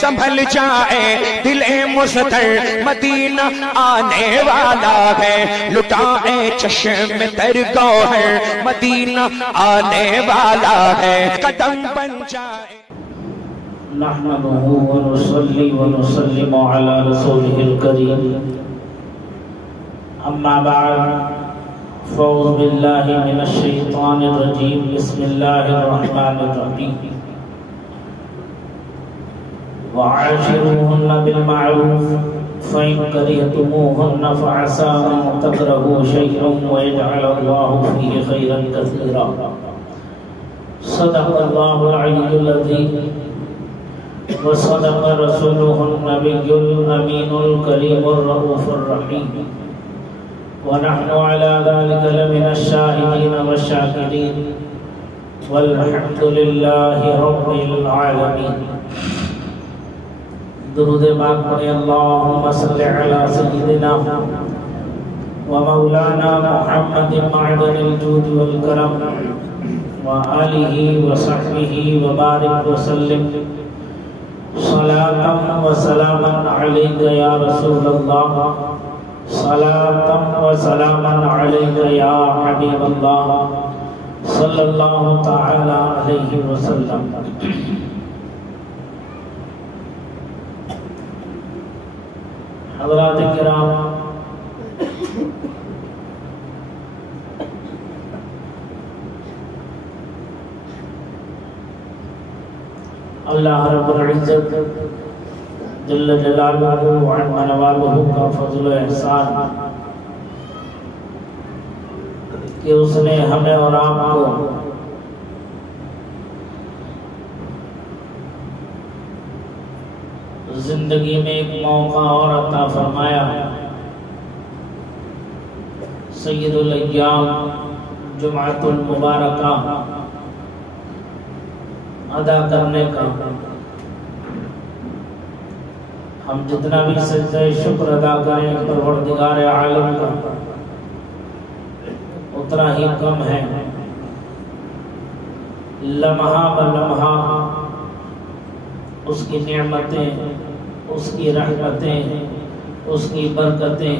سنبھل جائے دل مضطر مدینہ آنے والا ہے، لٹائے چشم تر گوہر مدینہ آنے والا ہے، قدم بن جائے۔ نحمده ونصلي ونسلم على رسوله الكريم، اما بعد فاعوذ بالله من الشيطان الرجيم، بسم الله الرحمن الرحيم، وعاشروهن بالمعروف فإن كرهتموهن فعسى أن تكرهوا شيئا ويجعل الله فيه خيرا كثيرا، صدق الله العلي العظيم وصدق رسوله النبي الأمين الكريم الرؤوف الرحيم، ونحن على ذلك لمن الشاهدين والشاكرين، والحمد لله رب العالمين۔ درود پاک پڑھیں، اللهم صل على سيدنا ومولانا محمد معدن الجود والكرم وآله وصحبه وبارك وسلم، صلاة وسلاما عليك يا رسول الله، صلاة وسلاما عليك يا حبيب الله، صلى الله تعالى عليه وسلم۔ حضرات کرام، اللہ رب العزت جل جلالہ وعن نوالہ کا فضل و احسان کہ اس نے ہمیں اور آپ کو زندگی میں ایک موقع اور عطا فرمایا، سید الایام جمعۃ المبارکہ ادا کرنے کا۔ ہم جتنا بھی سجدہ شکر ادا کریں پروردگار عالم کا اتنا ہی کم ہے۔ لمحہ بلمحہ اس کی نعمتیں، اس کی رحمتیں، اس کی برکتیں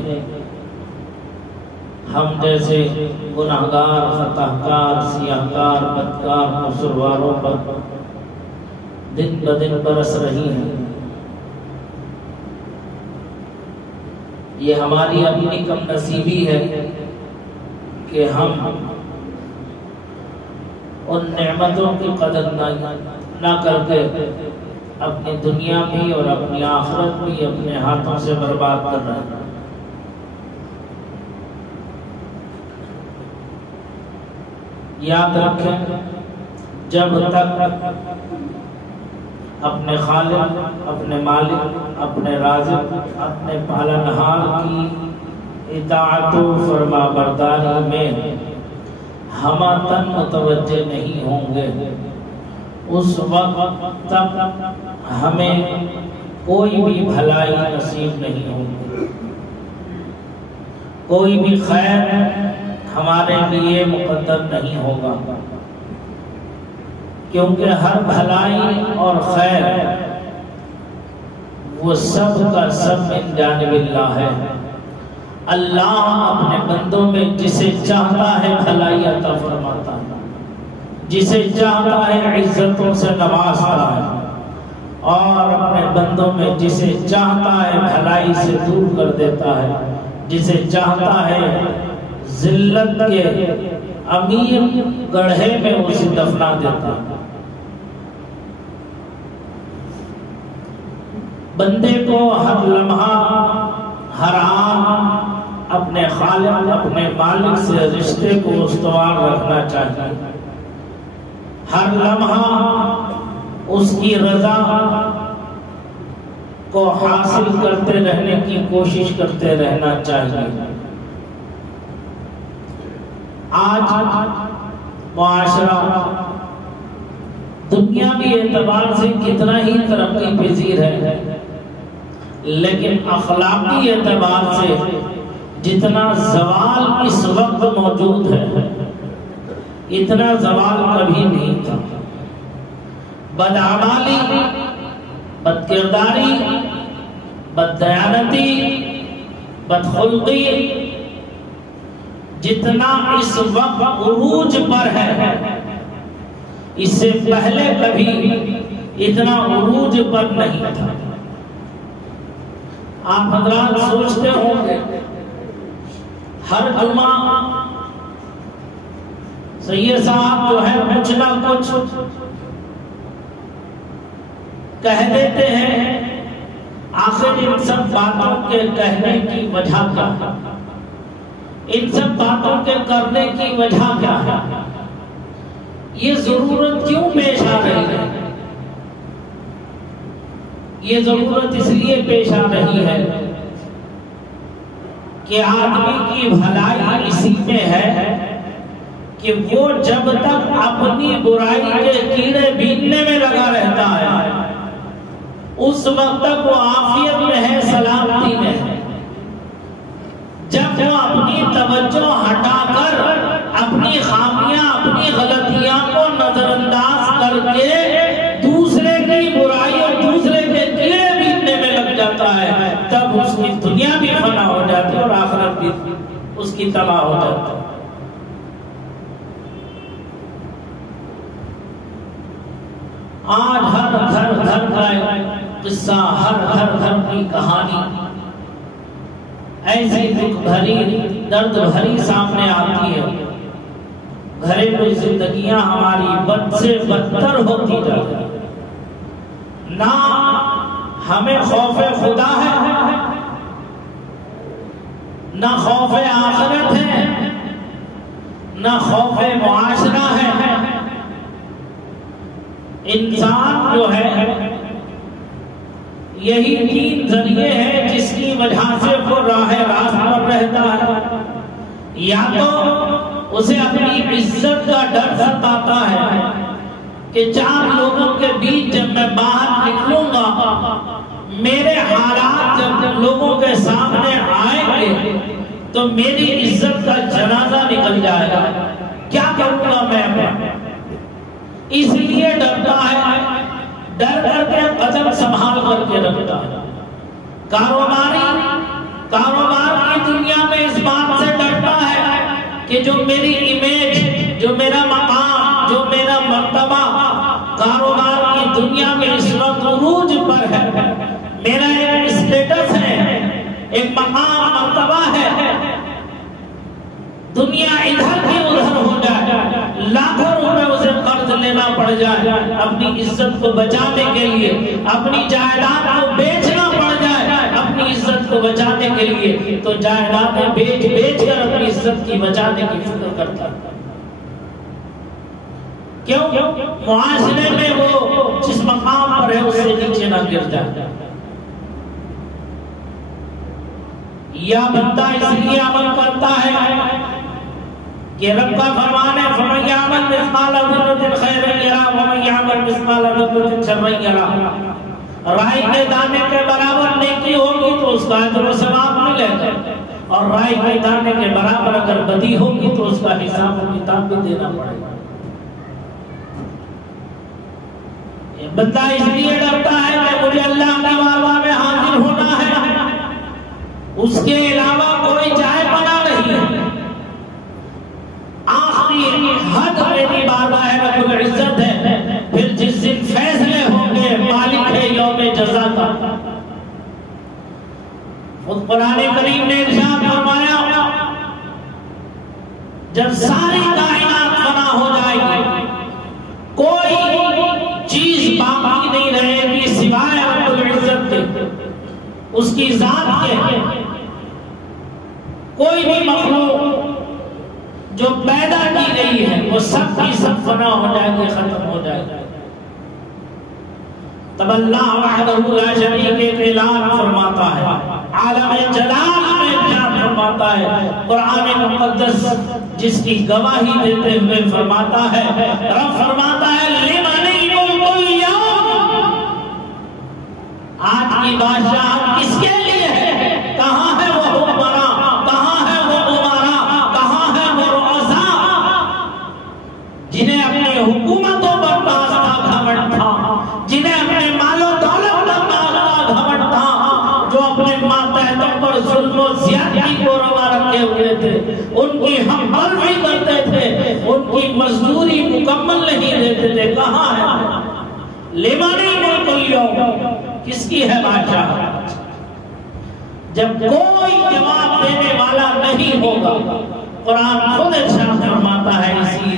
ہم جیسے گناہگار، خطاکار، سیاہکار، بدکار، قصورواروں پر دن بدن برس رہی ہیں۔ یہ ہماری اپنی کم نصیبی ہے کہ ہم ان نعمتوں کی قدر نہ کر کے اپنی دنیا بھی اور اپنی آخرت بھی اپنے ہاتھوں سے برباد کر رہے ہیں۔ یاد رکھیں، جب تک اپنے خالق، اپنے مالک، اپنے رازق، اپنے پالنہار کی اطاعت و فرما برداری میں ہمہ متوجہ نہیں ہوں گے، اس وقت تک ہمیں کوئی بھی بھلائی نصیب نہیں ہوگی، کوئی بھی خیر ہمارے لیے مقدر نہیں ہوگا، کیونکہ ہر بھلائی اور خیر وہ سب کا سب من جانب اللہ ہے۔ اللہ اپنے بندوں میں جسے چاہتا ہے بھلائی عطا فرماتا ہے، جسے چاہتا ہے عزتوں سے نوازتا ہے، اور اپنے بندوں میں جسے چاہتا ہے بھلائی سے دور کر دیتا ہے، جسے چاہتا ہے ذلت کے امیر گڑھے میں اسے دفنا دیتا ہے۔ بندے کو ہر لمحہ، ہر آن اپنے خالق، اپنے مالک سے رشتے کو استوار رکھنا چاہیے، ہر لمحہ اس کی رضا کو حاصل کرتے رہنے کی کوشش کرتے رہنا چاہیے۔ آج معاشرہ دنیاوی اعتبار سے کتنا ہی ترقی پذیر ہے، لیکن اخلاقی اعتبار سے جتنا زوال اس وقت موجود ہے اتنا زوال کبھی نہیں تھا۔ بدعمالی بد کرداری، بد دیانتی، بدخلقی جتنا اس وقت عروج پر ہے، اس سے پہلے کبھی اتنا عروج پر نہیں تھا۔ آپ حضرات سوچتے ہوں گے ہر جمعہ سید صاحب جو ہے کچھ نہ کچھ کہہ دیتے ہیں، آخر ان سب باتوں کے کہنے کی وجہ کیا ہے؟ ان سب باتوں کے کرنے کی وجہ کیا ہے؟ یہ ضرورت کیوں پیش آ رہی ہے؟ یہ ضرورت اس لیے پیش آ رہی ہے کہ آدمی کی بھلائی اسی میں ہے کہ وہ جب تک اپنی برائی کے کیڑے بیننے میں لگا رہتا ہے اس وقت تک وہ عافیت میں ہے، سلامتی میں ہے۔ جب وہ اپنی توجہ ہٹا کر اپنی خامیاں، اپنی غلطیاں کو نظر انداز کر کے دوسرے کی برائی اور دوسرے کے کیڑے بیننے میں لگ جاتا ہے، تب اس کی دنیا بھی فنا ہو جاتی ہے اور آخرت بھی اس کی تباہ ہو جاتی ہے۔ آج ہر گھر کا قصہ، ہر گھر کی کہانی ایسی دکھ بھری، درد بھری سامنے آتی ہے۔ گھریلو زندگیاں ہماری بد سے بدتر ہوتی جاتی ہیں۔ نہ ہمیں خوف خدا ہے، نہ خوف آخرت ہے، نہ خوف معاشرہ ہے۔ انسان جو ہے یہی تین ذریعے ہیں جس کی وجہ سے وہ راہ راست پر رہتا ہے۔ یا تو اسے اپنی عزت کا ڈر ستاتا ہے کہ چار لوگوں کے بیچ جب میں باہر نکلوں گا، میرے حالات جب لوگوں کے سامنے آئیں گے تو میری عزت کا جنازہ نکل جائے گا، کیا کروں گا میں؟ اس لیے ڈرتا ہے، ڈر کر کے قدم سنبھال کر کے رکھتا ہے۔ کاروبار کی دنیا میں اس بات سے ڈرتا ہے کہ جو میری امیج، جو میرا مقام، جو میرا مرتبہ کاروبار کی دنیا میں اس وقت عروج پر ہے، میرا ایک اسٹیٹس ہے، ایک مقام مرتبہ ہے، دنیا ادھر کی ادھر ہو جائے، لاکھوں روپے اسے قرض لینا پڑ جائے اپنی عزت کو بچانے کے لیے، اپنی جائیداد کو بیچنا پڑ جائے اپنی عزت کو بچانے کے لیے، تو جائیدادیں بیچ کر اپنی عزت کی بچانے کی فکر کرتا ہے۔ کیوں؟ معاشرے میں وہ جس مقام پر ہے اس سے نیچے نہ گر جائے۔ یا بندہ اس لیے عمل کرتا ہے کہ رب کا فرمان ہے فَمَن يَعْمَلْ مِثْقَالَ ذَرَّةٍ خَيْرًا يَرَهُ وَمَن يَعْمَلْ مِثْقَالَ ذَرَّةٍ شَرًّا يَرَهُ۔ رائی کے دانے کے برابر نیکی ہوگی تو اس کا اجر و ثواب ملے گا، اور رائی کے دانے کے برابر اگر بدی ہوگی تو اس کا حساب و کتاب بھی دینا پڑے گا۔ یہ بندہ اس لیے ڈرتا ہے کہ مجھے اللہ کی بارگاہ میں حاضر ہونا ہے، اس کے علاوہ کوئی جائے پناہ نہیں ہے، آخری حد میری بارگاہ رب العزت ہے، پھر جس دن فیصلے ہوں گے مالک ہے یوم جزا کا۔ خود قرآن کریم نے ارشاد فرمایا جب ساری کائنات فنا ہو جائے گی، کوئی چیز باقی نہیں رہے گی سوائے رب العزت کے، اس کی ذات کے، کوئی بھی مخلوق جو پیدا کی گئی ہے وہ سب کی سب فنا ہو جائے گی، ختم ہو جائے گی۔ تب اللہ وحدہ لا شریک ایک اعلان فرماتا ہے، عالم جلال میں اعلان فرماتا ہے، قرآن مقدس جس کی گواہی دیتے ہوئے فرماتا ہے، رب فرماتا ہے لمن الملک اليوم، آج کی بادشاہت کس کے لیے ہے؟ کہاں ہے وہ حکمراں، کہاں ہے وہ امراء، کہاں ہے وہ رؤساء جنہیں اپنی حکومتوں پر تاج تھا، گھمنڈ تھا، جنہیں اپنے مال و دولت پر امت پر ظلم و زیادتی کو روا رکھے ہوئے تھے، ان کی ہم برداری کرتے تھے، ان کی مزدوری مکمل نہیں دیتے تھے. کہاں ہے؟ لمن الملک اليوم، کس کی ہے بادشاہ؟ جب کوئی جواب دینے والا نہیں ہوگا. قرآن خود ارشاد فرماتا ہے، اسی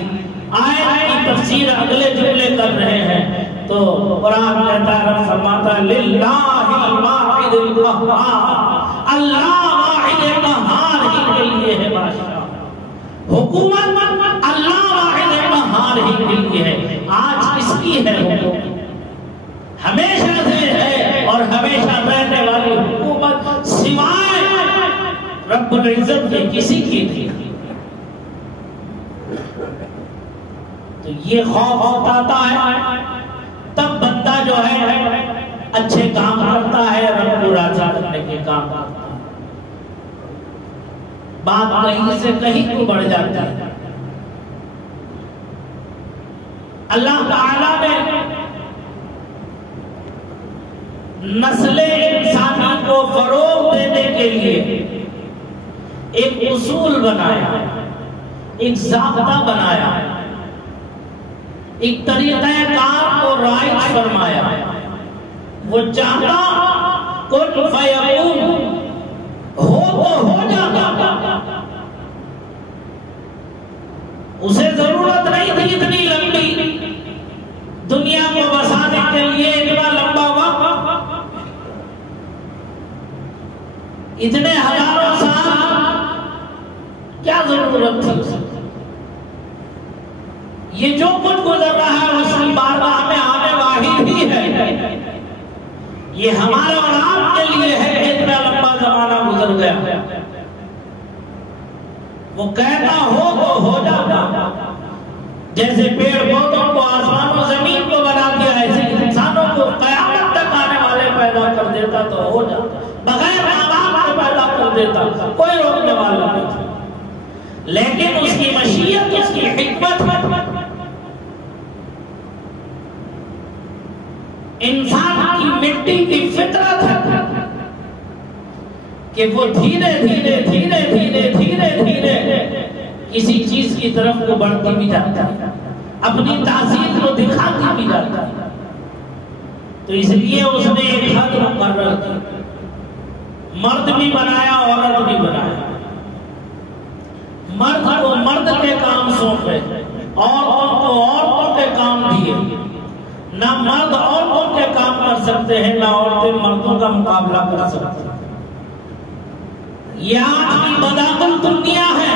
آیت کی تفسیر اگلے جملے کر رہے ہیں تو قرآن کہتا ہے، فرماتا ہے للہ الواحد القہار، اللہ واحد قہار ہی کے لیے ہے بادشاہ، حکومت اللہ واحد قہار ہی کے لیے ہے. آج کس کی ہے حکومت؟ ہمیشہ سے ہے اور ہمیشہ رہنے والی حکومت سوائے رب العزت کے کسی کی تھی. تو یہ خوف ہوتا ہے تب بندہ جو ہے اچھے کام کرتا ہے، رب کو راضی کرنے کے کام کرتا ہے. بات کہیں سے کہیں کو بڑھ جاتا ہے. اللہ تعالیٰ نے نسل انسانی کو فروغ دینے کے لیے ایک اصول بنایا، ایک ضابطہ بنایا، ایک طریقہ کار کو رائج فرمایا. وہ چاہتا کن فیکون، ہو تو ہو جاتا. اسے ضرورت نہیں تھی اتنی لمبی دنیا کو بسانے کے لیے، اتنا لمبا وقت، اتنے ہزاروں سال، کیا ضرورت تھی؟ یہ جو کچھ گزر رہا ہے اس کی بارگاہ میں آنے واحد ہی ہے. یہ ہمارے اور آپ کے لیے ہے کہ اتنا لمبا زمانہ گزر گیا. وہ کہتا ہو تو ہو جاتا. جیسے پیڑ پودوں کو، آسمان و زمین کو بنا دیا، ایسے انسانوں کو قیامت تک آنے والے پیدا کر دیتا تو ہو جاتا. بغیر ماں باپ کو پیدا کر دیتا، کوئی روکنے والا نہیں تھا. لیکن اس کی مشیت، اس کی حکمت، انسان کی مٹی کی فطرت ہے کہ وہ دھیرے دھیرے دھیرے دھیرے دھیرے دھیرے کسی چیز کی طرف کو بڑھتی بھی جاتا ہے، اپنی تاثیر کو دکھاتی بھی جاتا ہے. تو اس لیے اس نے ایک حد مقرر کی، مرد بھی بنایا، عورت بھی بنایا. مرد کو مرد کے کام سونپے، عورتوں کو عورتوں کے کام دیے. نہ مرد عورتوں کے کام کر سکتے ہیں، نہ عورتیں مردوں کا مقابلہ کر سکتے ہیں. یہ آج کی بدعقل دنیا ہے.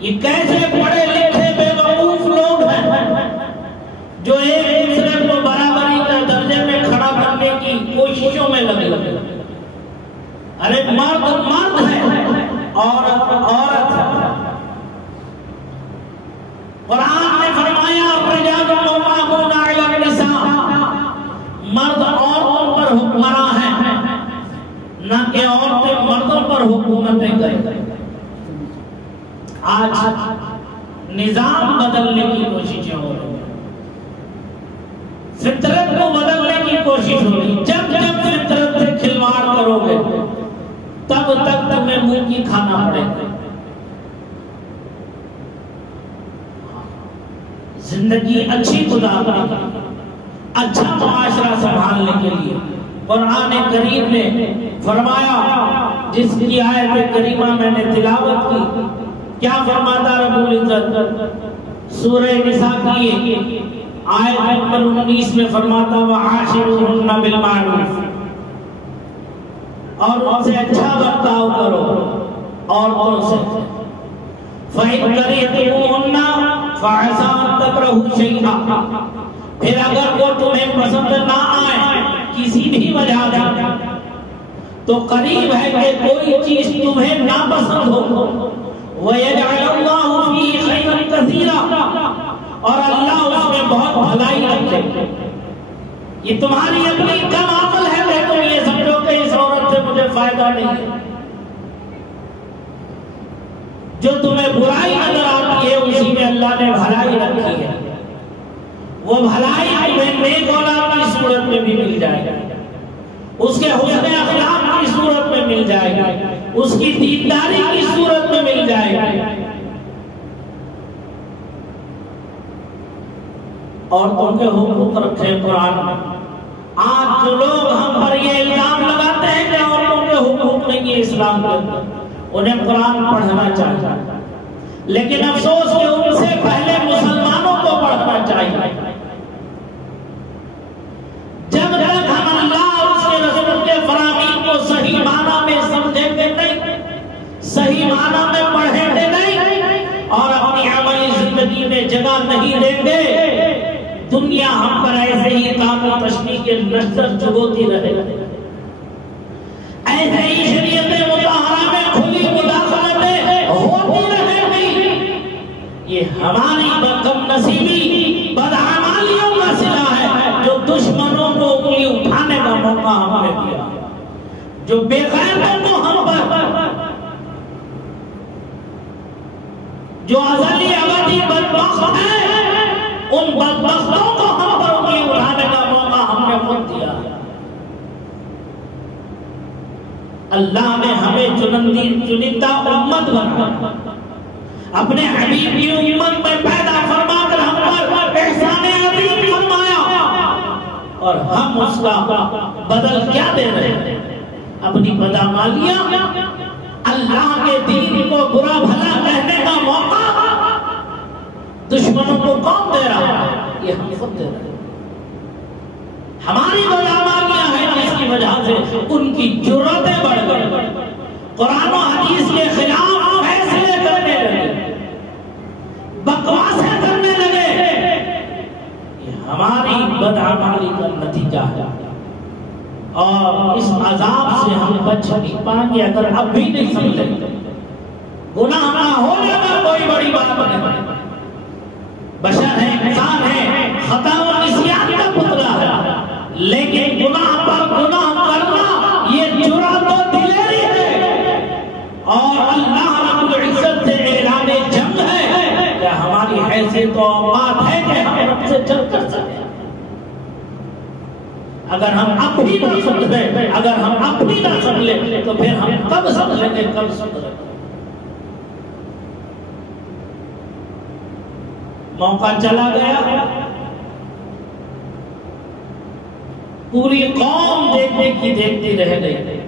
یہ کیسے پڑھے لکھے بے وقوف لوگ ہیں جو ایک دوسرے کو برابری کے درجے میں کھڑا کرنے کی کوششوں میں لگے. ارے مرد مرد ہے، عورت عورت ہے. قرآن نے فرمایا الرجال قوامون علی النساء، مرد عورتوں پر حکمراں ہیں، نہ کہ عورتیں مردوں پر حکومتیں کریں. آج نظام بدلنے کی کوششیں ہو رہی ہیں، فطرت کو بدلنے کی کوشش ہو رہی ہے. جب جب فطرت سے کھلواڑ کرو گے تب تک تمہیں منہ کی کھانا پڑے گا. زندگی اچھی گزارنے، اچھا معاشرہ سنبھالنے کے لیے قرآن کریم نے فرمایا، جس کی آیت کریمہ میں نے تلاوت کی، کیا فرماتا رب العزت؟ سورہ نساء کی آیت نمبر 19 میں فرماتا وَعَاشِرُوهُنَّ بِالْمَعْرُوفِ، اور ان سے اچھا برتاؤ کرو عورتوں سے. فَإِن كَرِهْتُمُوهُنَّ فَعَسَىٰ أَن تَكْرَهُوا شَيْئًا، پھر اگر وہ تمہیں پسند نہ آئے کسی بھی وجہ سے تو قریب ہے کہ کوئی چیز تمہیں ناپسند ہو. وَيَجْعَلَ اللَّهُ فِيهِ خَيْرًا كَثِيرًا، اور اللہ اس میں بہت بھلائی رکھے. یہ تمہاری اپنی کم عقل ہے کہ تم یہ سمجھو کہ اس عورت سے مجھے فائدہ نہیں ہے. جو تمہیں برائی نظر آتی ہے اسی میں اللہ نے بھلائی رکھی ہے. وہ بھلائی تمہیں نیک اولاد کی صورت میں بھی مل جائے گا، اس کے حسن اخلاق کی صورت میں مل جائے گا، اس کی دینداری کی صورت میں مل جائے گا۔ عورتوں کے حقوق رکھے قرآن میں۔ آج جو لوگ ہم پر یہ الزام لگاتے ہیں کہ عورتوں کے حقوق نہیں ہے اسلام کے اندر، انہیں قرآن پڑھنا چاہیے، لیکن افسوس کہ ان سے پہلے مسلمانوں کو پڑھنا چاہیے۔ جب تک ہم اللہ اور اس کے رسول کے فرامین کو صحیح معنی میں سمجھیں گے نہیں، صحیح معنی میں پڑھیں گے نہیں، اور اپنی عملی زندگی میں جگہ نہیں دیں گے، دنیا ہم پر ایسے ہی تعمیر تشریح کے نشر چبوتی رہے گا، ایسے ہی شریعت مطہرہ میں کھلی مداخلتیں ہوتی رہے گی۔ یہ ہماری کم نصیبی بدعمالیوں کا صلہ ہے جو دشمنوں کو انگلی اٹھانے کا موقع ہم نے دیا، جو بے غیرتوں کو ہم پر، جو ازلی ابدی بدبخت ہیں، ان بدبختوں کو ہم پر انگلی اٹھانے کا موقع ہم نے خود دیا۔ اللہ نے ہمیں چنندہ امت بنا، اپنے حبیب کی امت میں پیدا فرما کر ہم پر احسان عظیم فرمایا، اور ہم اس کا بدل کیا دے رہے ہیں؟ اپنی بدعمالیاں، اللہ کے دین کو برا بھلا کہنے کا موقع دشمنوں کو کون دے رہا ہے؟ یہ ہم خود دے رہے ہیں۔ ہماری بدعمالیاں ہیں جس کی وجہ سے ان کی جرأتیں بڑھ گئی، قرآن و حدیث کے خلاف فیصلے کرنے لگے، بکواسیں کرنے لگے۔ یہ ہماری بدعمالی کا نتیجہ ہے، اور اس عذاب سے ہم بچ نہیں پائیں گے اگر اب بھی نہیں سمجھیں گے۔ گناہ نہ ہو جانا کوئی بڑی بات نہیں، بشر ہے، انسان ہے، خطا و نسیان کا پتلا ہے، لیکن گناہ پر گناہ کرنا یہ جرأت و دلیری ہے، اور اللہ رب العزت سے اعلان جنگ ہے کہ ہماری حیثیت و اوقات ہے کہ ہم رب سے جنگ کر سکیں۔ اگر ہم اب بھی نہ سمجھیں، اگر ہم اب بھی نہ سمجھیں تو پھر ہم کب سمجھیں گے، کب سمجھیں گے؟ موقع چلا گیا، پوری قوم دیکھنے کی دیکھتی رہ گئی،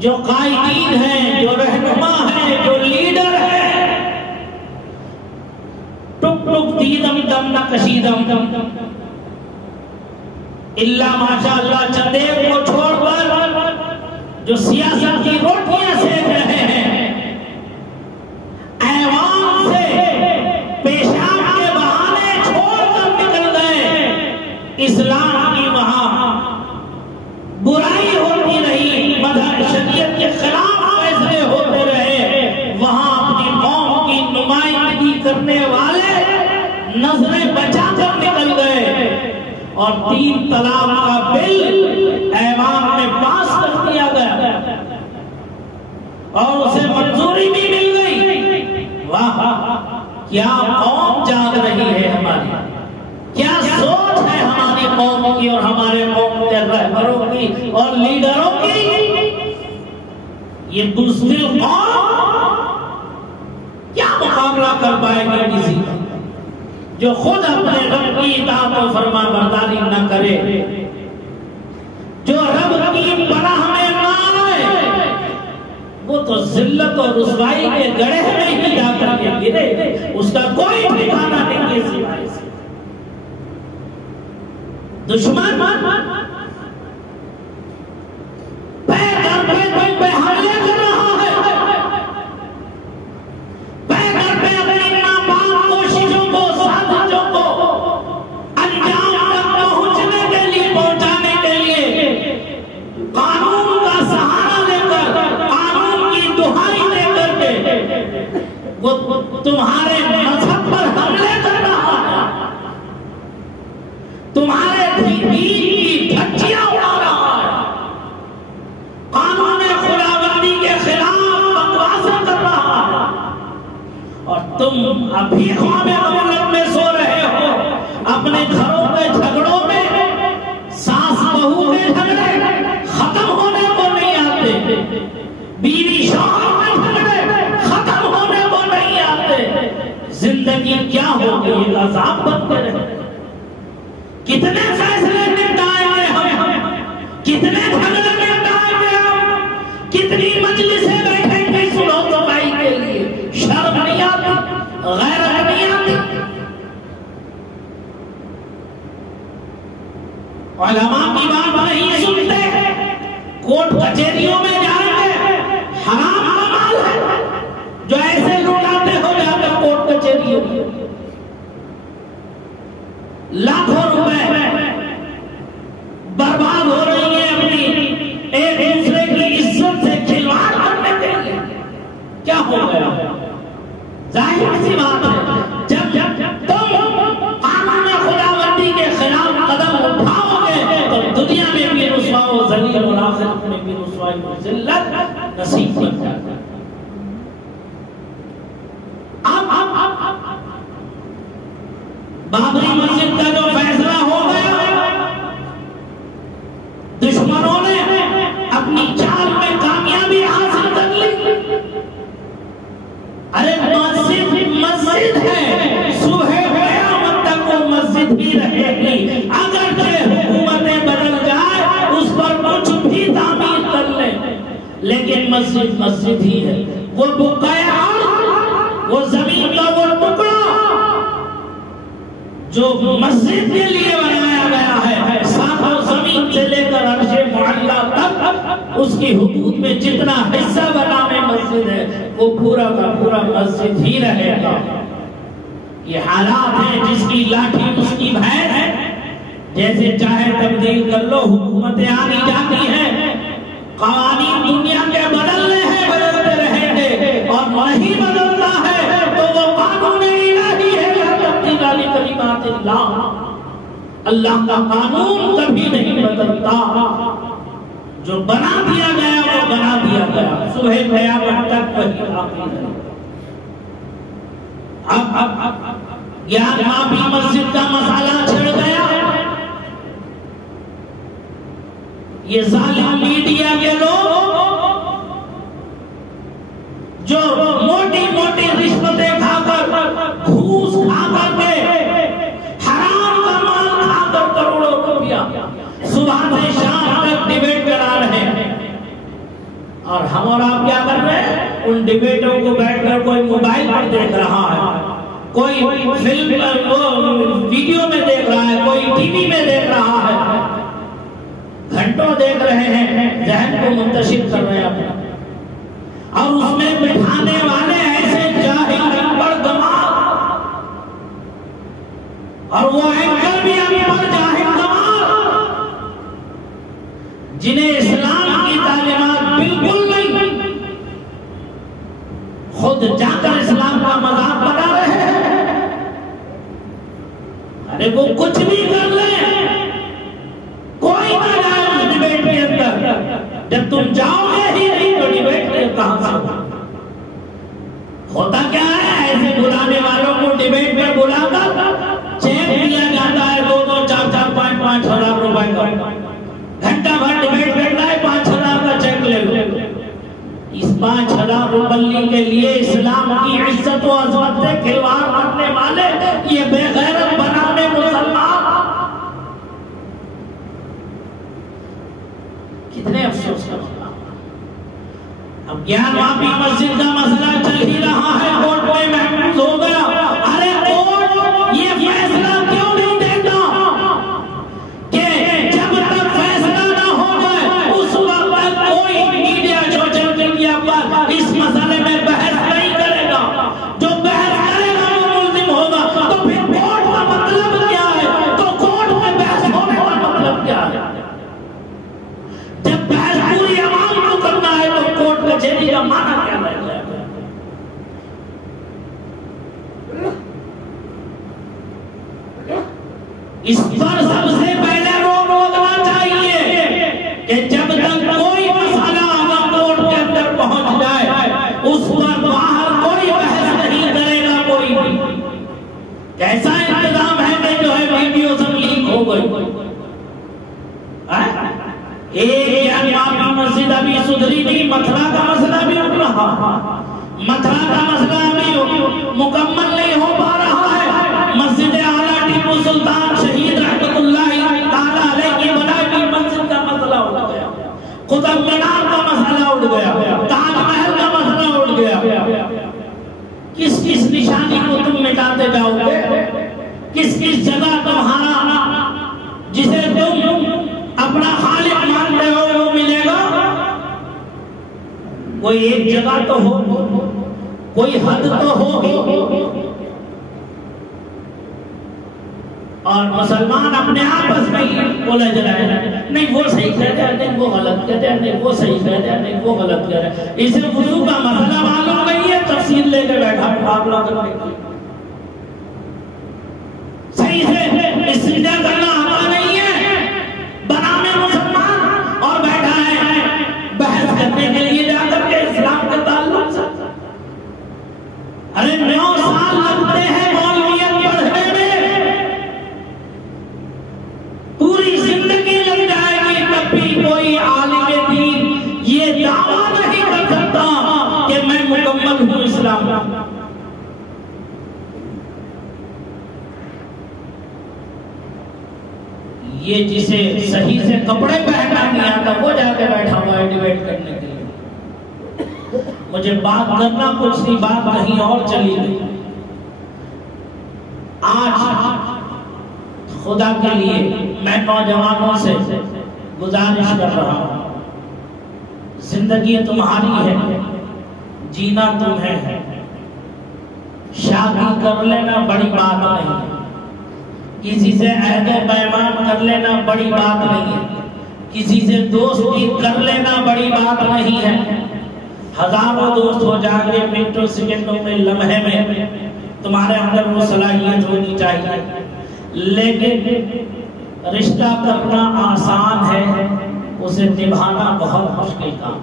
جو قائدین ہیں، جو رہنما ہیں، جو لیڈر ہیں، ٹک ٹک دیدم دم نہ کشیدم، اللہ ماشاء اللہ چندیب کو چھوڑ کر جو سیاست کی روٹیاں سیک رہے ہیں، ایوان سے پیشاب کے بہانے چھوڑ کر نکل گئے، اسلام کی وہاں برائی ہوتی رہی، مذہب شریعت کے خلاف فیصلے ہوتے رہے، وہاں اپنی قوم کی نمائندگی کرنے والے نظریں بچا کر نکل گئے، اور 3 طلاق کا بل ایوان میں پاس کر دیا گیا، اور اسے منظوری بھی مل گئی۔ واہ، کیا قوم جاگ رہی ہے ہماری، کیا سوچ ہے ہماری قوم کی اور ہمارے قوم کے رہبروں کی اور لیڈروں کی۔ یہ دوسری قوم کیا مقابلہ کر پائے گی کسی کا جو خود اپنے رب کی اطاعت و فرما برداری نہ کرے، جو رب کی پناہ میں نہ آئے، وہ تو ذلت اور رسوائی کے گڑھے میں ہی جا کر کے گرے، اس کا کوئی ٹھکانہ نہیں ہے سوائے سے۔ دشمن پیر در پہ حملے کر رہا ہے، پیر در پہ اپنی ناپاک کوششوں کو، سازشوں کو انجام تک پہنچنے کے لیے، پہنچانے کے لیے قانون کا سہارا لے کر، قانون کی دہائی دے کر کے وہ تمہارے مذہب پر حملے کر رہا ہے، تمہارے دین کی دھجیاں اڑا رہا ہے، قانون خداوندی کے خلاف بکواسیں کر رہا ہے، اور تم ابھی خواب غفلت میں سو رہے ہو، اپنے گھروں کے جھگڑوں میں، ساس بہو کے جھگڑے، کتنے فیصلے نپٹائیں گے ہم، کتنے جھگڑے نپٹائیں گے ہم، کتنی مجلسیں بیٹھیں گے سنو تو بھائی کے لیے، شرم نہیں آتی، غیرت نہیں آتی؟ علماء کی بات نہیں سنتے، کورٹ کچہریوں میں جائیں گے، حرام عمل ہے جو ایسے لٹاتے ہو جا کر کورٹ کچہریوں میں لاکھوں روپے برباد ہو رہی ہیں اپنی ایک دوسرے کی عزت سے کھلواڑ کرنے کے لیے۔ کیا ہو گیا؟ ظاہر سی بات ہے، جب تم قانون خداوندی کے خلاف قدم اٹھاؤ گے تو دنیا میں بھی رسوا و ذلیل اور آخرت میں بھی رسوائی و ذلت نصیب بن جائے گا۔ بابری مسجد کا جو فیصلہ ہو گیا، دشمنوں نے اپنی چال میں کامیابی حاصل کر لی۔ ارے مسجد ہے، صبح قیامت تک وہ مسجد ہی رہے گی، اگرچہ حکومتیں بدل جائے اس پر کچھ بھی تعمیر کر لیں، لیکن مسجد ہی ہے۔ وہ بقایا، وہ زمین کا وہ ٹکڑا جو مسجد کے لیے بنایا گیا ہے، ساتوں زمین سے لے کر عرش معلیٰ تک اس کی حدود میں جتنا حصہ بنا میں مسجد ہے وہ پورا کا پورا مسجد ہی رہے گا۔ یہ حالات ہیں، جس کی لاٹھی اس کی بھینس ہے، جیسے چاہے تبدیل کر لو، حکومتیں آنی جاتی ہیں، قوانین دنیا کے بدلنے ہیں، بدلتے رہیں گے، اور نہیں بدلتا ہے تو وہ قانون الہی ہے، کلمات اللہ کا قانون کبھی نہیں بدلتا، جو بنا دیا گیا وہ بنا دیا گیا، صبح قیامت تک وہی باقی ہے۔ اب بابری مسجد کا مسئلہ چھڑ گیا، یہ ظالم میڈیا کے لوگ جو موٹی موٹی رشوتیں کھا کر، گھوس کھا کر کے، حرام کا مال کھا کر کروڑوں روپیہ صبح سے شام تک ڈیبیٹ کرا رہے ہیں، اور ہم اور آپ کیا کر رہے ہیں؟ ان ڈیبیٹوں کو بیٹھ کر کوئی موبائل پر دیکھ رہا ہے، کوئی فلم ویڈیو میں دیکھ رہا ہے، کوئی ٹی وی میں دیکھ رہا ہے، گھنٹوں دیکھ رہے ہیں، ذہن کو منتشر کر رہے ہیں، اور اس میں بٹھانے والے ایسے جاہل انپڑھ دماغ، اور وہ اینکر بھی انپڑھ جاہل دماغ، جنہیں اسلام کی تعلیمات بالکل نہیں، خود جا کر اسلام کا مذاق بنا رہے ہیں۔ ارے وہ کچھ بھی کر لیں، کوئی نہ جائے اس ڈیبیٹ کے اندر، جب تم جاؤ گے ہی نہیں تو ڈیبیٹ کے کہاں سے ہوتا کیا ہے؟ ایسے بلانے والوں کو ڈیبیٹ میں بلا کر چیک دیا جاتا ہے، 2-2, 4-4, 5-5 ہزار روپے کا، گھنٹہ بھر ڈیبیٹ کرنا ہے، 5,000 کا چیک لے لو۔ اس 5,000 روپے کے لیے اسلام کی عزت و عظمت سے کھلواڑ کرنے والے یہ بے غیرت بنانے مسلمان، کتنے افسوس کا مسئلہ۔ اب گیان واپی مسجد کا مسئلہ چل ہی رہا ہے، کورٹ میں محفوظ ہو گیا۔ ارے کورٹ یہ فیصلہ کیوں نہیں دیتا کہ جب تک فیصلہ نہ ہو جائے اس وقت کوئی میڈیا سوشل میڈیا پر اس مسئلے میں بحث نہیں کرے گا؟ جو بحث کرے گا وہ ملزم ہوگا، تو پھر کورٹ کا مطلب کیا ہے؟ تو کورٹ میں بحث ہونے کا مطلب کیا ہے؟ جب بحث پوری عوام کو کرنا ہے تو کورٹ کچہری کا معنی کیا رہ جائے گا؟ اس پر سب سے پہلے روکنا چاہیے کہ جب تک کوئی مسئلہ اگر کورٹ کے اندر پہنچ جائے اس پر باہر کوئی بحث نہیں کرے گا کوئی بھی۔ کیسا انتظام ہے کہ جو ہے ویڈیو سب لیک ہو گئی؟ ایک واپی مسجد ابھی سدھری نہیں، متھرا کا مسئلہ بھی اٹھ رہا، متھرا کا مسئلہ ابھی مکمل نہیں ہو پا رہا ہے۔ مسجد اعلیٰ ٹیپو سلطان شہید رحمت اللہ جسے تم اپنا خالق مانتے ہو وہ ملے گا؟ کوئی ایک جگہ تو ہو، کوئی حد تو ہوگی۔ اور مسلمان اپنے آپس میں ہی الجھ رہے ہیں، نہیں وہ صحیح کہتے ہیں، نہیں وہ غلط کہتے ہیں، نہیں وہ صحیح کہتے ہیں، نہیں وہ غلط کہہ رہے ہیں۔ اسے وضو کا مسئلہ معلوم نہیں ہے، تفصیل لے کے بیٹھا مقابلہ کرنے کی، صحیح سے استنجا کرنا آتا نہیں ہے، بنانے مسلمان اور بیٹھا ہے بحث کرنے کے لیے جا کر کے اسلام کے تعلق سے۔ ارے 9 سال لگتے ہیں مولویت پڑھنے میں، پوری زندگی لگ جائے گی، تب بھی کوئی عالم دین یہ دعویٰ نہیں کر سکتا کہ میں مکمل ہوں اسلام کا۔ یہ جسے صحیح سے کپڑے پہننا نہیں آتا وہ جا کے بیٹھا ہوا ہے ڈیبیٹ کرنے کے لیے۔ مجھے بات کرنا کچھ نہیں، بات کہیں اور چلی گئی۔ آج خدا کے لیے میں نوجوانوں سے گزارش کر رہا ہوں، زندگی تمہاری ہے، جینا تمہیں ہے، شادی کر لینا بڑی بات نہیں، کسی سے عہد و پیمان کر لینا بڑی بات نہیں ہے، کسی سے دوستی کر لینا بڑی بات نہیں ہے۔ ہزاروں دوست ہو جائیں گے، منٹوں سیکنڈوں میں لمحے میں تمہارے اندر وہ صلاحیت ہونی چاہیے، لیکن رشتہ کرنا آسان ہے، اسے نبھانا بہت مشکل کام۔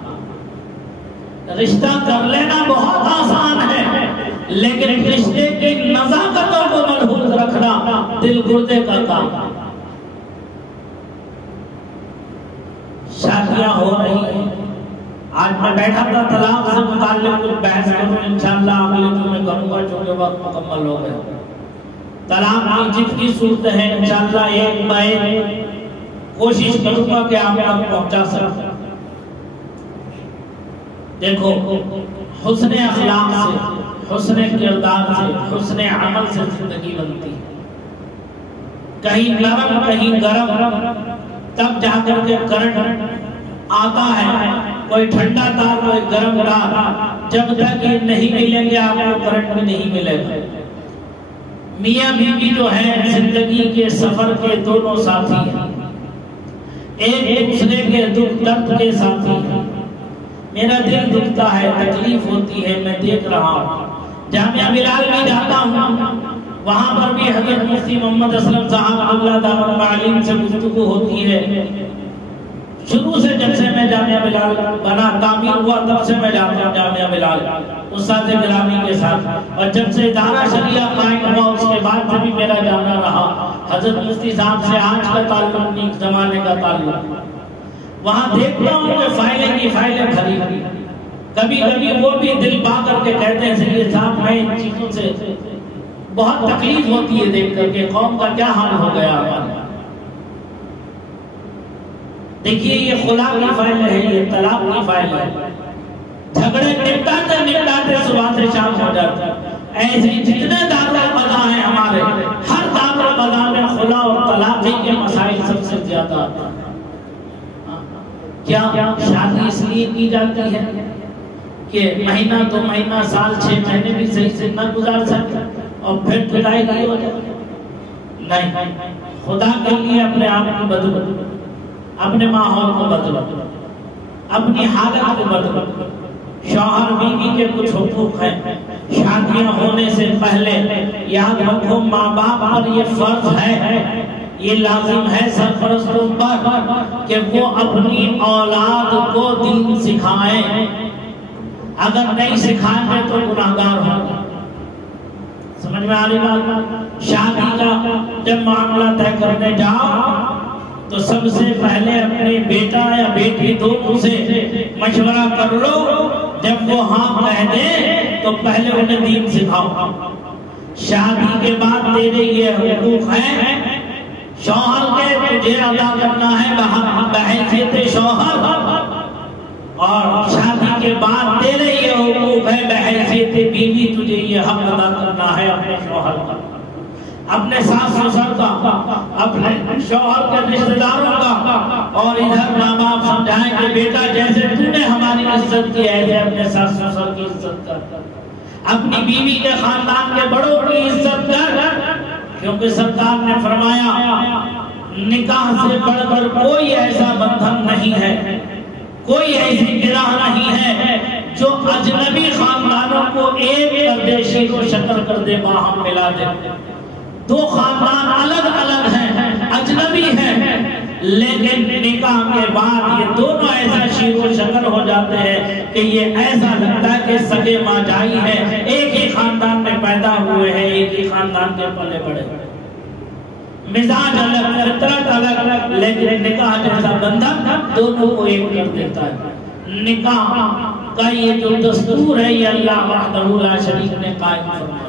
رشتہ کر لینا بہت آسان ہے، لیکن رشتے کی نزاکتوں کو محفوظ رکھنا دل گردے کا کام۔ شادیاں ہو رہی ہیں، آج میں بیٹھا تھا طلاق سے متعلق کچھ بحث کروں، انشاءاللہ اگلے دن میں کروں گا چونکہ وقت مکمل ہو گیا۔ طلاق کی جتنی صورت ہے انشاءاللہ ایک میں کوشش کروں گا کہ آپ تک پہنچا سکوں۔ دیکھو، حسن اخلاق سے، حسن کردار سے، حسن عمل سے زندگی بنتی ہے۔ کہیں نرم کہیں گرم، تب جا کر کے کرنٹ آتا ہے، کوئی ٹھنڈا تار کوئی گرم تار، جب تک یہ نہیں ملیں گے آپ کو کرنٹ بھی نہیں ملے گا۔ میاں بیوی جو ہے زندگی کے سفر کے دونوں ساتھی ہیں، ایک دوسرے کے دکھ درد کے ساتھی ہیں۔ میرا دل دکھتا ہے، تکلیف ہوتی ہے، میں دیکھ رہا ہوں۔ جامعہ بلال میں جاتا ہوں، وہاں پر بھی حضرت مفتی محمد اسلم صاحب اللہ دامت معلم سے گفتگو ہوتی ہے۔ شروع سے جب سے میں جامعہ بلال بنا تعمیر ہوا تب سے میں جاتا ہوں جامعہ بلال استاد گرامی کے ساتھ، اور جب سے ادارہ شریعہ قائم ہوا اس کے بعد سے بھی میرا جانا رہا۔ حضرت مفتی صاحب سے آج کا تعلق نہیں، زمانے کا تعلق۔ وہاں دیکھتا ہوں کہ فائلیں کی فائلیں بھری، کبھی کبھی وہ بھی دل پا کر کے کہتے ہیں سید صاحب میں ان چیزوں سے بہت تکلیف ہوتی ہے دیکھ کر کے، قوم کا کیا حال ہو گیا ہمارا۔ دیکھیے یہ خلا کی فائل ہے، یہ طلاق کی فائل ہے، جھگڑے نپٹاتے نپٹاتے صبح سے شام ہو جاتا ہے۔ ایسے جتنے داخل قضا ہیں ہمارے، ہر داخل قضا میں خلا اور طلاق کے مسائل سب سے زیادہ آتے ہیں۔ کیا شادی اس لیے کی جاتی ہے کہ مہینہ 2 مہینہ سال 6 مہینے بھی صحیح سے نہ گزار سکتے اور پھر پھرائی نہیں ہو جاتی؟ نہیں، خدا کے لیے اپنے آپ کو بدلو، اپنے ماحول کو بدلو، اپنی حالت کو بدلو۔ شوہر بیوی کے کچھ حقوق ہیں، شادیاں ہونے سے پہلے یاد رکھو ماں باپ پر یہ فرض ہے، یہ لازم ہے سرپرستوں پر کہ وہ اپنی اولاد کو دین سکھائیں۔ اگر نہیں سکھائیں گے تو گناہگار ہوں۔ سمجھ میں آ رہی بات؟ شادی کا جب معاملہ طے کرنے جاؤ تو سب سے پہلے اپنے بیٹا یا بیٹی دونوں سے مشورہ کر لو، جب وہ ہاں کہہ دیں تو پہلے انہیں دین سکھاؤ۔ شادی کے بعد تیرے یہ حقوق ہیں، شوہر کے تجھے ادا کرنا ہے بحیثیت شوہر، اور شادی کے بعد تیرے یہ حقوق ہے بحیثیت بیوی، تجھے یہ حق ادا کرنا ہے اپنے شوہر کا۔ اپنے ساس سسر کا، اپنے شوہر کے رشتہ داروں کا، اور ادھر ماں باپ سمجھائیں کہ بیٹا جیسے تو نے ہماری عزت کی ایسے اپنے ساس سسر کی عزت کر، اپنی بیوی کے خاندان کے بڑوں کی عزت کر، کیونکہ سرکار نے فرمایا نکاح سے بڑھ کر کوئی ایسا بندھن نہیں ہے، کوئی ایسی گراہ نہیں ہے جو اجنبی خاندانوں کو ایک کردے شیر و شکر کر دے، باہم ملا دے۔ دو خاندان الگ الگ ہیں، اجنبی ہیں، لیکن نکاح کے بعد یہ دونوں ایسا شیر و شکر ہو جاتے ہیں کہ یہ ایسا لگتا ہے کہ سگے ماجائی ہیں، ایک ہی خاندان میں پیدا ہوئے ہیں، ایک ہی خاندان کے پلے بڑے، مزاج الگ، فطرت الگ، لیکن نکاح جیسا بندھن دونوں کو ایک کر دیتا ہے۔ نکاح کا یہ جو دستور ہے یہ اللہ وحدہ لا شریک نے قائم فرمایا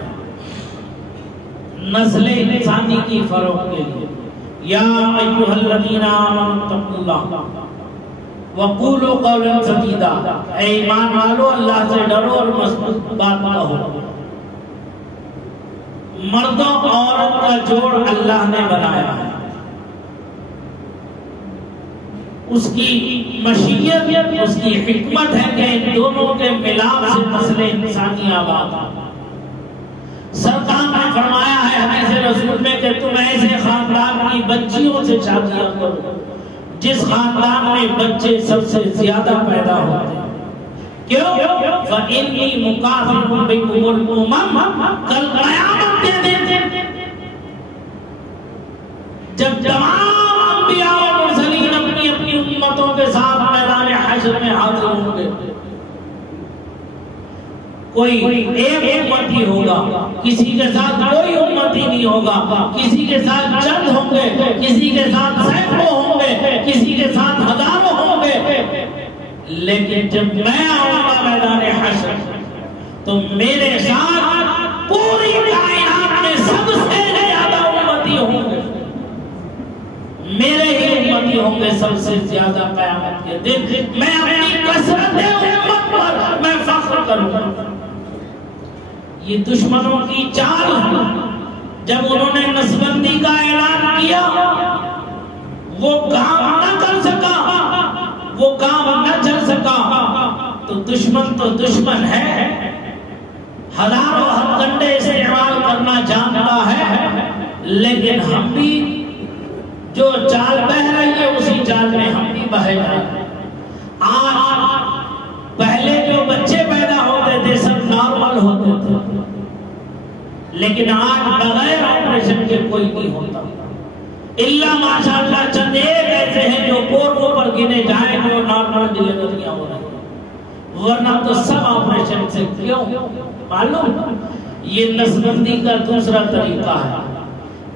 نسل انسانی کی فروغ کے لیے۔ یا ایھا الذین آمنوا اتقوا اللہ وقولوا قولا سدیدا، اے ایمان والو اللہ سے ڈرو اور مضبوط بات کہو۔ مرد و عورت کا جوڑ اللہ نے بنایا ہے، اس کی مشیت، اس کی حکمت ہے کہ ان دونوں کے ملاپ سے نسل انسانی آباد۔ سرکار نے فرمایا ہے حدیث رسول میں کہ تم ایسے خاندان کی بچیوں سے شادیاں کرو جس خاندان میں بچے سب سے زیادہ پیدا ہوتے ہیں۔ کیوں؟ فَإِنِّي مُكَافِرٌ بِكُمُ الْأُمَمَ، کل قیامت کے دن جب تمام انبیاء و مرسلین اپنی اپنی امتوں کے ساتھ میدان حشر میں حاضر ہوں گے، کوئی ایک امتی ہوگا، کسی کے ساتھ کوئی امتی نہیں ہوگا، کسی کے ساتھ چند ہوں گے، کسی کے ساتھ سینکڑوں ہوں گے، کسی کے ساتھ ہزاروں ہوں گے، لیکن جب میں آؤں گا میدان حشر تو میرے ساتھ پوری کائنات میں سب سے زیادہ امتی ہوں گے، میرے ہی امتی ہوں گے سب سے زیادہ قیامت کے دن۔ میں اپنی کثرت امت پر میں فخر کروں گا۔ یہ دشمنوں کی چال ہے، جب انہوں نے نسبندی کا اعلان کیا وہ کام نہ کر سکا، وہ کام نہ چل سکا، تو دشمن ہے، ہزاروں ہتھ کنڈے استعمال کرنا جانتا ہے، لیکن ہم بھی جو چال بہ رہی ہے اسی چال میں ہم بھی بہے جائیں۔ آج پہلے جو بچے پیدا ہوتے تھے سب نارمل ہوتے تھے، لیکن آج بغیر آپریشن کے کوئی نہیں ہوتا، اللہ ماشاءاللہ چند ایک ایسے ہیں جو پوروں پر گنے جائیں جو نارمل ڈیلیوریاں ہو رہی ہیں، ورنہ تو سب آپریشن سے۔ کیوں؟ معلوم یہ نسبندی کا دوسرا طریقہ ہے،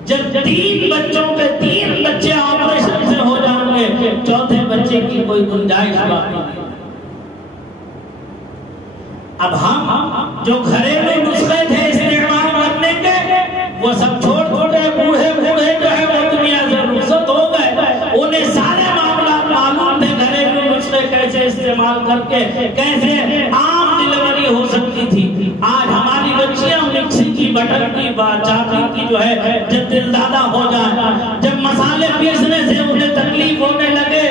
جب 3 بچوں کے 3 بچے آپریشن سے ہو جائیں گے، چوتھے بچے کی کوئی گنجائش باقی نہیں۔ اب ہم جو گھریلو نسخے تھے استعمال کرنے کے وہ سب چھوڑ گئے، بوڑھے جو ہے وہ دنیا سے رخصت ہو گئے، انہیں سارے معاملات معلوم تھے گھریلو نسخے کیسے استعمال کر کے کیسے عام ڈیلیوری ہو سکتی تھی۔ آج ہماری بچیاں مکسی کی بٹن کی چاقی کی جو ہے جب دل زیادہ ہو جائے، جب مسالے پیسنے سے انہیں تکلیف ہونے لگے،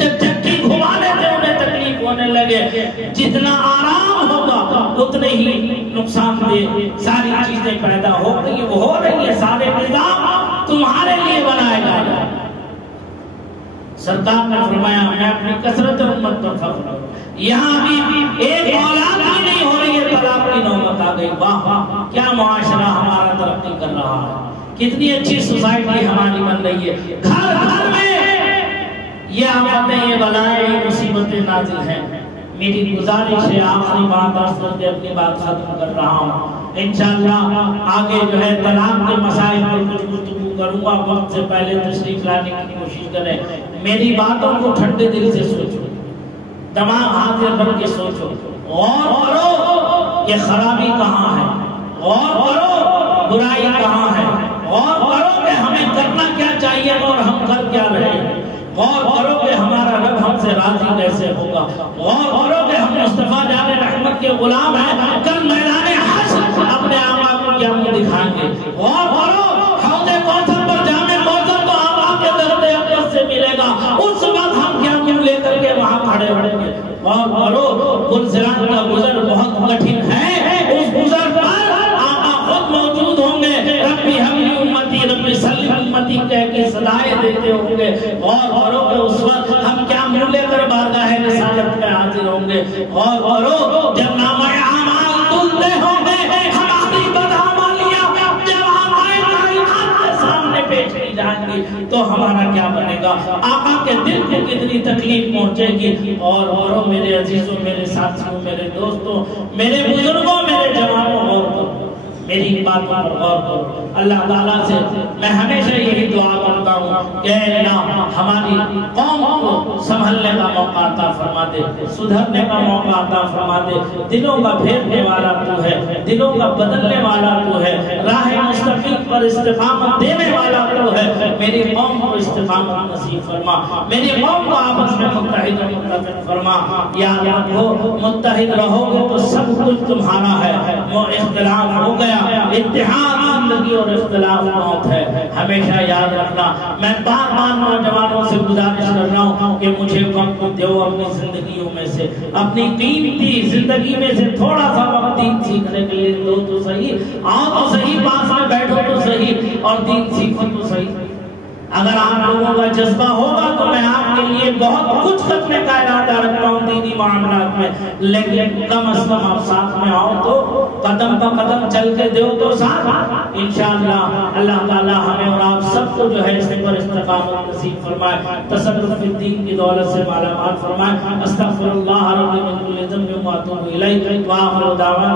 جب چکی گھمانے سے انہیں تکلیف ہونے لگے، جتنا آرام ہوگا اتنے ہی نقصان دہ ساری چیزیں پیدا ہو رہی ہیں، وہ ہو رہی ہے، سارے نظام تمہارے لیے بنائے جا رہے ہیں۔ سرکار نے فرمایا میں اپنی کثرت امت پر فخر کروں۔ یہاں بھی ایک اولاد بھی نہیں ہو رہی ہے، طلاق کی نوبت آ گئی۔ واہ کیا معاشرہ ہمارا ترقی کر رہا ہے، کتنی اچھی سوسائٹی ہماری بن رہی ہے، گھر گھر میں یہ آفتیں، یہ بلائیں، یہ مصیبتیں نازل ہیں۔ میری گزارش ہے، آخری بات عرض کر کے اپنی بات ختم کر رہا ہوں، انشاءاللہ آگے جو ہے طلاق کے مسائل پر کچھ گفتگو کروں گا، وقت سے پہلے تشریف لانے کی کوشش کریں۔ میری باتوں کو ٹھنڈے دل سے سوچو، دماغ حاضر کر کے سوچو، غور کرو کہ خرابی کہاں ہے، غور کرو برائی کہاں ہے، غور کرو کہ ہمیں کرنا کیا چاہیے اور ہم کر کیا رہے ہیں، غور کرو کہ ہمارا رب ہم سے راضی کیسے ہوگا، غور کرو کہ ہم مصطفیٰ جان رحمت کے غلام ہیں، کل میدان حشر اپنے آقا کو کیا منہ دکھائیں گے، غور کرو اور گلزران کا گزر بہت کٹھن ہے، اس گزر پر آقا خود موجود ہوں گے، ربی حبلی امتی ربی سلم امتی کہہ کے صدائے دیتے ہوں گے، اور اس وقت ہم کیا منہ لے کر بارگاہ رسالت میں حاضر ہوں گے، اور جب نامہ اعمال تلتے ہوں گے، ہماری بدعمالیاں جب ہمارے کائنات کے سامنے پیش کی جائیں گی تو ہمارا کیا بنے گا؟ آقا کے دل کو کتنی تکلیف پہنچے گی۔ اور میرے عزیزوں، میرے ساتھیوں، میرے دوستوں، میرے بزرگوں، میرے جوانوں، اور میری باتوں پر غور کرو۔ اللہ تعالیٰ سے میں ہمیشہ یہی دعا کرتا ہوں کہ اے اللہ ہماری قوم کو سنبھلنے کا موقع عطا فرما دے، سدھرنے کا موقع عطا فرما دے، دلوں کا پھیرنے والا تو ہے، دلوں کا بدلنے والا تو ہے، راہ مستقیم پر استقامت دینے والا تو ہے۔ میری قوم کو استقامت نصیب فرما، میری قوم کو آپس میں متحد و متفق فرما۔ یا اللہ ہو متحد رہو گے تو سب کچھ تمہارا ہے، وہ اختلاف ہو گیا، اتحاد زندگی اور اختلاف موت ہے۔ ہمیشہ یاد رکھنا، میں بار بار نوجوانوں سے گزارش کر رہا ہوں کہ مجھے وقت دو اپنی زندگیوں میں سے، اپنی قیمتی زندگی میں سے تھوڑا سا وقت دین سیکھنے کے لیے دو تو صحیح، آؤ تو صحیح، پاس میں بیٹھو تو صحیح، اور دین سیکھو تو صحیح۔ اگر آپ لوگوں کا جذبہ ہوگا تو میں آپ کے لیے بہت کچھ کرنے کا ارادہ رکھتا ہوں دینی معاملات میں، لیکن کم از کم آپ ساتھ میں آؤ تو قدم پہ قدم چل کے دو تو ساتھ انشاءاللہ اللہ تعالی ہمیں اور آپ سب کو جو ہے اس پر استقامت نصیب فرمائے، تصرف فی الدین کی دولت سے مالا مال فرمائے۔ استغفر اللہ ربی من کل ذنب و اتوب الیہ، وآخر دعوانا